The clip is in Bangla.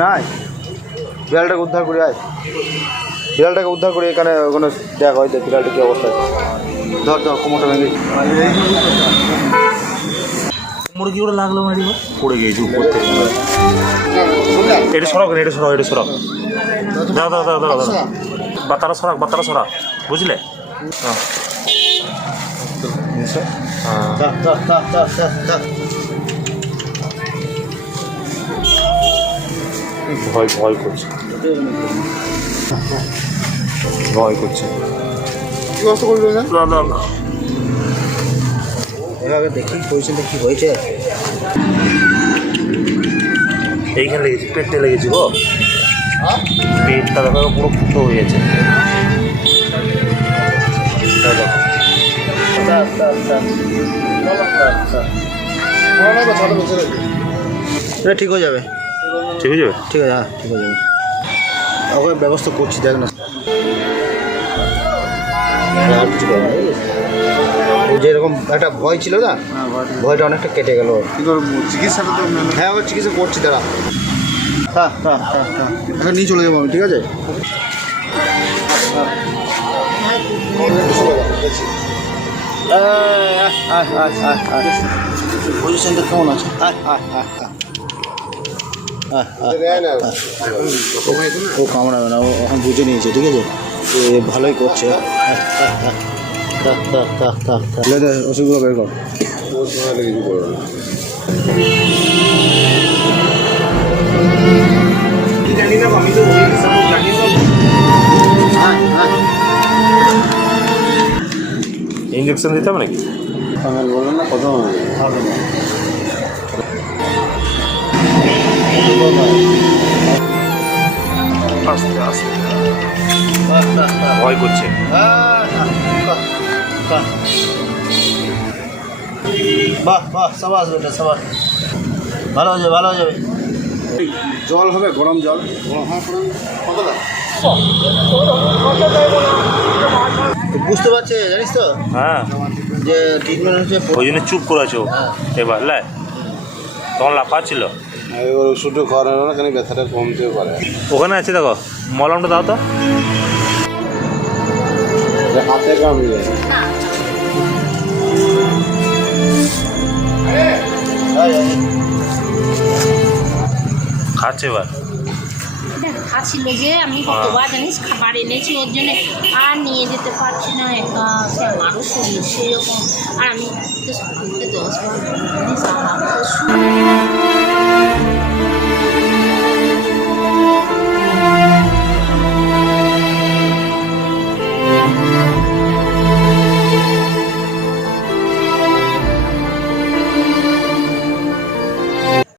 নাই বিড়ালটাকে উদ্ধার করে আয়। বিড়ালটাকে উদ্ধার করে এখানে ওখানে দেখ হয়তো বিড়ালটা কী অবস্থা। ধর ধর কোমরটা ভেঙে মোড়ে কি করে লাগল মারি পড়ে গিয়েছি উপর থেকে। এটা সরাও কেন এটা সরাও এটা সরাও। দাও দাও দাও দাও দাও বাতারা সরাক বাতারা সরাক। বুঝলে? হ্যাঁ। হ্যাঁ। ভয় ভয় করছে। ভয় করছে। কী অবস্থা করবি না? না না না। এভাবে দেখি পজিশনটা কী হয়েছে? এইখানে লেগেছে পেটে লেগেছে গো। পেটটা দেখো পুরো ফুটো হয়ে গেছে। ঠিক হয়ে যাবে। ঠিক আছে ঠিক আছে হ্যাঁ ঠিক হয়ে যাবে। ওকে ব্যবস্থা করছি দেখ না। আর কিছু? ও যেরকম একটা ভয় ছিল না ভয়টা অনেকটা কেটে গেল। ওর। চিকিৎসাটা তো হ্যাঁ আমার চিকিৎসা করছি দাঁড়া। হ্যাঁ হ্যাঁ হ্যাঁ হ্যাঁ। এখন নিয়ে চলে যাব আমি ঠিক আছে? পজিশনটা কেমন আছে? আয়, আয়, আয়, আয়। ও কামড়াবে না ও এখন বুঝে নিয়েছে ঠিক আছে? এ ভালোই করছে। ওষুধগুলো বের কর। ইঞ্জেকশন দিতে হবে নাকি? বললেন না কত হবে? আস্তে আস্তে ভয় করছে। বাহ বাহ সাবাস বেটা সাবাস ভালো হয়ে যাবে ভালো হয়ে যাবে জল হবে গরম জল। হ্যাঁ বুঝতে পারছে জানিস তো? হ্যাঁ। যে ট্রিটমেন্ট হচ্ছে ওই জন্য চুপ করেছ। এবার লাই তখন লাফাচ্ছিল। এবার ওষুধটা খাওয়ানো না কেন ব্যথাটা কমতে পারে। ওখানে আছে দেখো মলমটা দাও তো। হাতে কামড়ে। খাচ্ছে এবার। যে আমি কতবার জানিস খাবার এনেছি ওর জন্য আর নিয়ে যেতে পারছি না একা। সে আমারও শরীর সেরকম। আর আমি তো সকাল দশ